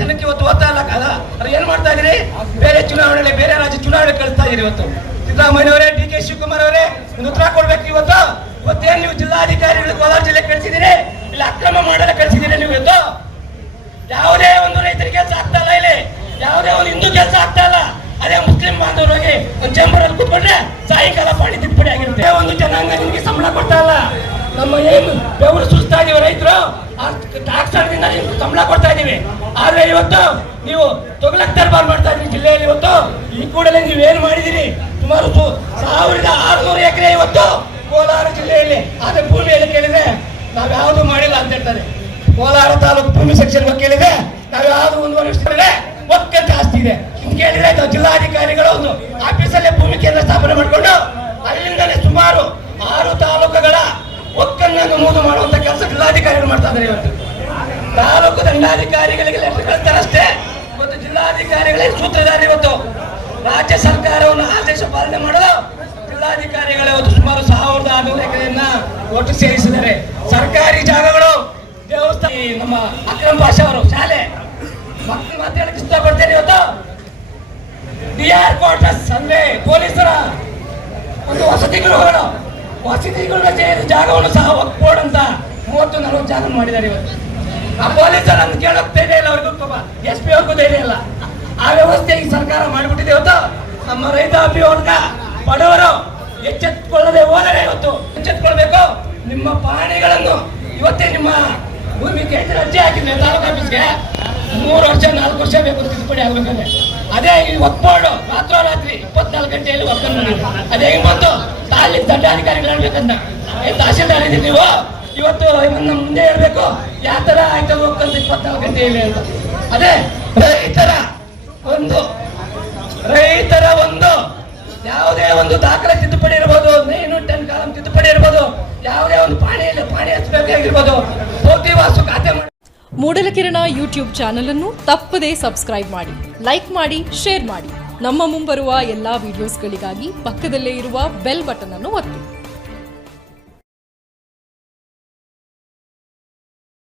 ಜನಕ್ಕೆ ಇವತ್ತು ಇಲ್ಲ ಕಾಲ ಅದು ಏನ್ ಮಾಡ್ತಾ ಇದೀರಿ ಬೇರೆ ಚುನಾವಣೆ ಬೇರೆ ರಾಜ್ಯ ಚುನಾವಣೆ ಕಳಿಸ್ತಾ ಇದೀರಿ ಇವತ್ತು. ಸಿದ್ದರಾಮಯ್ಯ ಅವರೇ ಡಿ ಕೆ ಶಿವಕುಮಾರ್ ಅವರೇ, ಒಂದು ಉತ್ತರ ಕೊಡ್ಬೇಕು ಇವತ್ತು. ಇವತ್ತೇನ್ ನೀವು ಜಿಲ್ಲಾಧಿಕಾರಿಗಳು ಕೋಲಾರ ಜಿಲ್ಲೆ ಕಳಿಸಿದಿರಿ ಇಲ್ಲ, ಅಕ್ರಮ ಮಾಡಲು ಕಳಿಸಿದಿರಿ ನೀವು ಇವತ್ತು? ಯಾವುದೇ ಒಂದು ರೈತರಿಗೆ ಕೆಲಸ ಆಗ್ತಾ ಇಲ್ಲ ಇಲ್ಲಿ. ಯಾವುದೇ ಒಂದು ಹಿಂದೂ ಕೆಲಸ ಆಗ್ತಾ ಇಲ್ಲ. ಅದೇ ಮುಸ್ಲಿಂ ಬಾಂಧವರು ಹೋಗಿ ಒಂದು ಚೇಂಬರಲ್ಲಿ ಕೂತ್ಕೊಂಡ್ರೆ ಸಾಯಂಕಾಲ ಪಾಣಿ ತಿದ್ದುಪಡಿ ಆಗಿರುತ್ತೆ. ಒಂದು ಜನಾಂಗ ನಿಮಗೆ ಸಂಬಳ ಕೊಡ್ತಾ ಇಲ್ಲ. ನಮ್ಮ ಏನು ಬೆವರು ಸುಸ್ತಾಗಿವೆ ರೈತರು? ಹಣದಿಂದ ನಿಮ್ಗೆ ಸಂಬಳ ಕೊಡ್ತಾ ಇದೀವಿ ಆದರೆ ಇವತ್ತು ನೀವು ತೊಗಲಕ್ ದರ್ಬಾರ್ ಮಾಡ್ತಾ ಇದ್ದೀವಿ ಜಿಲ್ಲೆಯಲ್ಲಿ ಇವತ್ತು. ಈ ಕೂಡಲೇ ನೀವು ಏನು ಮಾಡಿದಿರಿ ಸುಮಾರು ಸಾವಿರದ ಆರುನೂರು ಎಕರೆ ಇವತ್ತು ಕೋಲಾರ ಜಿಲ್ಲೆಯಲ್ಲಿ. ಆದ್ರೆ ಭೂಮಿಯಲ್ಲಿ ಕೇಳಿದ್ರೆ ನಾವು ಯಾವುದು ಮಾಡಿಲ್ಲ ಅಂತ ಹೇಳ್ತಾರೆ. ಕೋಲಾರ ತಾಲೂಕು ಭೂಮಿ ಸೆಕ್ಷನ್ ಬಗ್ಗೆ ಕೇಳಿದೆ ನಾವು ಯಾವ್ದು ಒಂದು ವರ್ಷ ಒಕ್ಕಂತ ಆಸ್ತಿ ಇದೆ. ಕೇಳಿದ್ರೆ ಇದು ಜಿಲ್ಲಾಧಿಕಾರಿಗಳು ಒಂದು ಆಫೀಸಲ್ಲೇ ಭೂಮಿ ಕೇಂದ್ರ ಸ್ಥಾಪನೆ ಮಾಡಿಕೊಂಡು ಅಲ್ಲಿಂದಲೇ ಸುಮಾರು ಆರು ತಾಲೂಕುಗಳ ಒಕ್ಕನ್ನ ನಮೂದು ಮಾಡುವಂತ ಜಿಲ್ಲಾಧಿಕಾರಿಗಳು ಮಾಡ್ತಾ ಇದ್ದಾರೆ ಇವತ್ತು. ತಾಲೂಕು ದಂಡಾಧಿಕಾರಿಗಳಿಗೆ ಲೆಟರ್ ಕಳಿಸ್ತಾರಷ್ಟೇ ಮತ್ತು ಜಿಲ್ಲಾಧಿಕಾರಿಗಳೇ ಸೂತ್ರಧಾರಿ ಇವತ್ತು. ರಾಜ್ಯ ಸರ್ಕಾರವನ್ನು ಆದೇಶ ಪಾಲನೆ ಮಾಡಲು ಜಿಲ್ಲಾಧಿಕಾರಿಗಳು ಇವತ್ತು ಸುಮಾರು ಸಾವಿರದ ಆರುನೂರು ಎಕರೆಯನ್ನ ಒಟ್ಟು ಸೇರಿಸಿದ್ದಾರೆ. ಸರ್ಕಾರಿ ಜಾಗಗಳು, ದೇವಸ್ಥಾನ ನಮ್ಮ ಅಕ್ರಮ್ ಭಾಷೆ ಅವರು, ಶಾಲೆ. ಮಕ್ಕಳು ಮಾತಾಡಕ್ಕೆ ಇಷ್ಟಪಡ್ತೇನೆ ಇವತ್ತು. ಡಿ ಆರ್ ಕ್ವಾರ್ಟರ್ಸ್ ಅಂದ್ರೆ ಪೊಲೀಸರ ಒಂದು ವಸತಿ ಗೃಹಗಳು. ವಸತಿ ಗೃಹ ಜಾಗವನ್ನು ಸಹ ಒಕ್ಕೋಡ್ ಅಂತ ಮೂವತ್ತು ನಲವತ್ತು ಜನ ಮಾಡಿದ್ದಾರೆ ಇವತ್ತು ಆ ಪೊಲೀಸರು ಅಂತ ಕೇಳೋಕ್ ಧೈರ್ಯ ಇಲ್ಲ ಅವ್ರಿಗೂ ಪಾಪ. ಎಸ್ ಪಿ ಅವ್ರಿಗೂ ಧೈರ್ಯ ಇಲ್ಲ. ಆ ವ್ಯವಸ್ಥೆ ಈ ಸರ್ಕಾರ ಮಾಡಿಬಿಟ್ಟಿದೆ ಇವತ್ತು. ನಮ್ಮ ರೈತಾಪಿ ವರ್ಗ, ಬಡವರು ಎಚ್ಚೆತ್ಕೊಳ್ಳದೆ ಹೋದರೆ ಇವತ್ತು ಎಚ್ಚೆತ್ಕೊಳ್ಬೇಕು ನಿಮ್ಮ ಪ್ರಾಣಿಗಳನ್ನು ಇವತ್ತೇ ನಿಮ್ಮ ಭೂಮಿ ಕೇಂದ್ರ ಅರ್ಜಿ ಹಾಕಿದ್ರೆ ತಾಲೂಕು ಆಫೀಸ್ಗೆ. ಮೂರು ವರ್ಷ, ನಾಲ್ಕು ವರ್ಷ ಬೇಕು ತಿದ್ದುಪಡಿ ಆಗ್ಬೇಕಂದ್ರೆ. ಅದೇ ಈ ಒಪ್ಪಾಡು ರಾತ್ರೋರಾತ್ರಿ ಇಪ್ಪತ್ನಾಲ್ಕು ಗಂಟೆಯಲ್ಲಿ ಮಾಡಿದ್ರು ಅದೇ ಬಂತು ತಾಲೂಕು ದಂಡಾಧಿಕಾರಿಗಳು ಹೇಳ್ಬೇಕಂತ ಏ ತಹಶೀಲ್ದಾರ್ ಇದ್ದೀರಿ ನೀವು? ಇವತ್ತು ನಮ್ಮ ಮುಂದೆ ಹೇಳ್ಬೇಕು ಯಾವ ತರ ಆಯ್ತು ಹೋಗ್ಕೊಂಡು ಇಪ್ಪತ್ನಾಲ್ಕು ಗಂಟೆಯಲ್ಲಿ ಅದೇ, ರೈತರ ಒಂದು ರೈತರ ಒಂದು, ಯಾವುದೇ ಒಂದು ದಾಖಲೆ ತಿದ್ದುಪಡಿ ಇರ್ಬೋದು ನೈನು ಟೆನ್ ಕಾಲಂ ತಿದ್ದುಪಡಿ ಇರ್ಬೋದು, ಯಾವುದೇ ಒಂದು ಪಾಣಿಯಲ್ಲಿ ಪಾಣಿ ಹಚ್ಚಬೇಕಾಗಿರ್ಬೋದು. ಪೋತಿ ವಾಸು ಖಾತೆ ಮಾಡಿ. ಮೂಡಲಕಿರಣ ಯೂಟ್ಯೂಬ್ ಚಾನಲ್ ಅನ್ನು ತಪ್ಪದೇ ಸಬ್ಸ್ಕ್ರೈಬ್ ಮಾಡಿ, ಲೈಕ್ ಮಾಡಿ, ಶೇರ್ ಮಾಡಿ. ನಮ್ಮ ಮುಂಬರುವ ಎಲ್ಲಾ ವಿಡಿಯೋಸ್ಗಳಿಗಾಗಿ ಪಕ್ಕದಲ್ಲೇ ಇರುವ ಬೆಲ್ ಬಟನ್ ಅನ್ನು ಒತ್ತಿ.